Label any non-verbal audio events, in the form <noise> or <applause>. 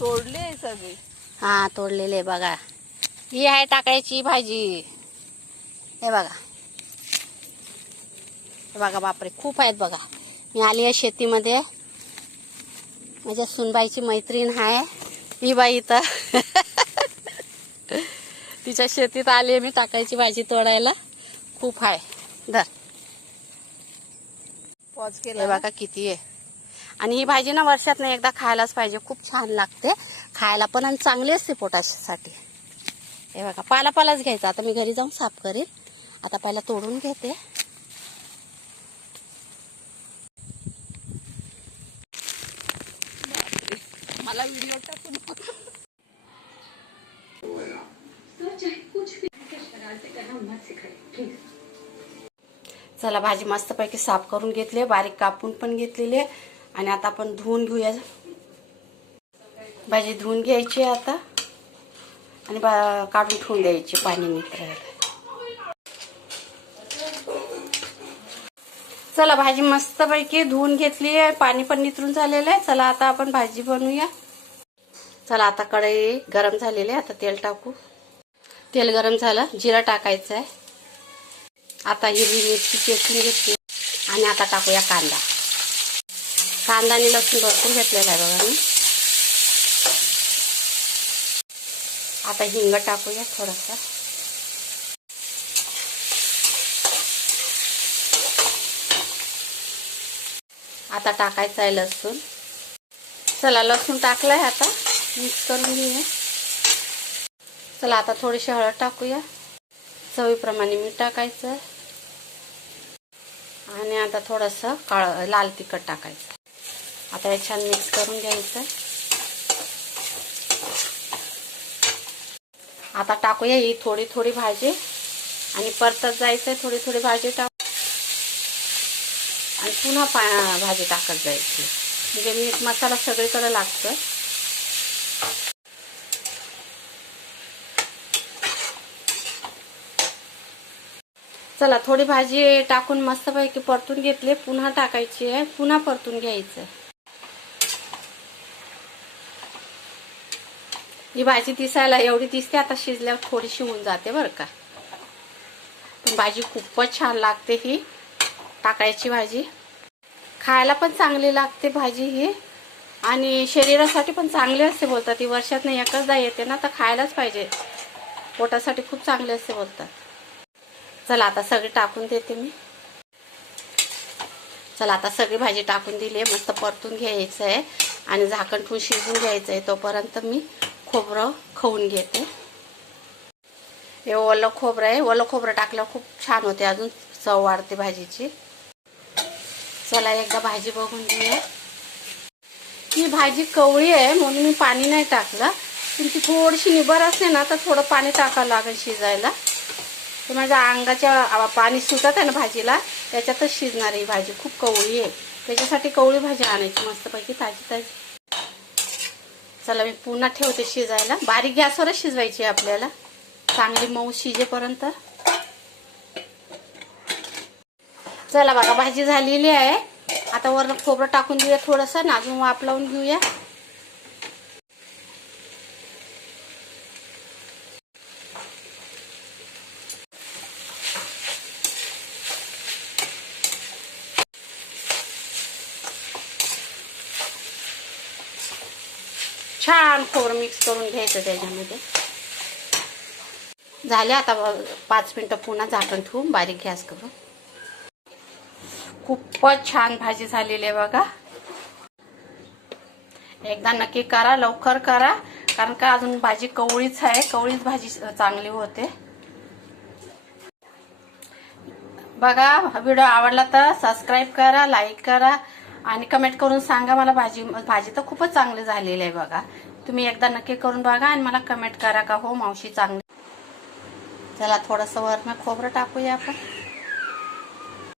तोडले सगळे. हा तोडलेले बघा. ही आहे टाकायची भाजी. हे बघा. हे बघा बापरे खूप आहेत बघा. मी आली आहे शेतीमध्ये. माझ्या सुनबाईची मैत्रीण आहे. ही बाई इथं. <laughs> तिच्या शेतीत आली आहे मी टाकायची भाजी तोडायला. खूप आहे. धर. पॉज हे केला बघा किती आहे. आणि ही भाजी ना वर्षात एकदा खायलाच पाहिजे. खूप छान लागते. खायला पण आणि चांगली असते पोटासाठी. हे बघा पाला पालाच घ्यायचा. आता मी घरी जाऊन साफ करीन. आता पहिला तोडून घेते. मला व्हिडिओ टाकून चला भाजी मस्तपैकी साफ करून घेतली बारीक कापून पण घेतलेली आहे. आणि आता आपण धुवून घेऊया. भाजी धुवून घ्यायची आहे आता. आणि बा- काढून ठेवून द्यायची पाणी निघायला चला भाजी मस्तपैकी धुवून घेतली आहे. पाणी पण नितरून झालेलं आहे. चला आता आपण भाजी बनवूया. चला आता कढई गरम झालेली आहे. आता तेल टाकू. तेल गरम झालं जिरा टाकायचं आहे. आता हिरवी मिरची चेचून घेतली. आणि आता टाकूया कांदा. कांदा आणि लसूण भरपूर घेतलेला आहे बघा मी. आता हिंग टाकूया थोडासा. आता टाकायचं आहे लसूण. चला लसूण टाकलाय आता. मिक्स करून घेऊया. चला आता थोडीशी हळद टाकूया. चवीप्रमाणे मीठ टाकायचं. आणि आता थोडंसं काळ लाल तिखट टाकायचं. आता हे छान मिक्स करून घ्यायचं आता टाकूया ही थोडी थोडी भाजी. आणि परतत जायचंय थोडी थोडी भाजी टाक आणि पुन्हा पा भाजी टाकत जायची. म्हणजे मीठ मसाला सगळीकडे लागतं चला थोडी भाजी टाकून मस्तपैकी परतून घेतली. पुन्हा टाकायची आहे. पुन्हा परतून घ्यायचं ही भाजी दिसायला एवढी दिसते आता शिजल्यावर थोडीशी होऊन जाते बरं का. पण भाजी खूपच छान लागते ही टाकायची भाजी. खायला पण चांगली लागते भाजी ही आणि शरीरासाठी पण चांगली असते बोलतात. ती वर्षात नाही एकचदा येते ना तर खायलाच पाहिजे. पोटासाठी खूप चांगली असते बोलतात. चला आता सगळी टाकून देते मी. चला आता सगळी भाजी टाकून दिली आहे. मस्त परतून घ्यायचं आहे आणि झाकण ठेवून शिजून घ्यायचं आहे तोपर्यंत मी खोबरं खाऊन घेते. हे ओलं खोबरं आहे. ओलं खोबरं टाकल्यावर खूप छान होते अजून. चव वाढते भाजीची. चला एकदा भाजी बघून घेऊया. ही भाजी कवळी आहे म्हणून मी पाणी नाही टाकलं. पण ती थोडीशी निबर असते ना तर थोडं पाणी टाकावं लागेल शिजायला. ते माझ्या अंगाच्या पाणी सुटत आहे ना भाजीला त्याच्यातच शिजणार ही भाजी. खूप कवळी आहे. त्याच्यासाठी कवळी भाजी आणायची मस्तपैकी ताजी ताजी चला मी पुन्हा ठेवते शिजायला. बारीक गॅसवरच शिजवायची आहे आपल्याला. चांगली मऊ शिजेपर्यंत. चला बघा भाजी झालेली आहे. आता वरण खोबरं टाकून देऊया थोडंसं. ना अजून वाफ लावून घेऊया. छान खोबरं मिक्स करून घ्यायचं त्याच्यामध्ये. झाले आता पाच मिनटं पुन्हा झाकण ठेवून बारीक गॅस करून. खूपच छान भाजी झालेली आहे बघा. एकदा नक्की करा लवकर करा कारण का अजून भाजी कवळीच आहे कवळीच भाजी चांगली होते. बघा व्हिडिओ आवडला तर सबस्क्राईब करा लाईक करा आणि कमेंट करून सांगा मला भाजी भाजी तर खूपच चांगली झालेली आहे बघा. तुम्ही एकदा नक्की करून बघा आणि मला कमेंट करा का हो मावशी चांगली. चला थोडंसं वरण खोबरं टाकूया आपण.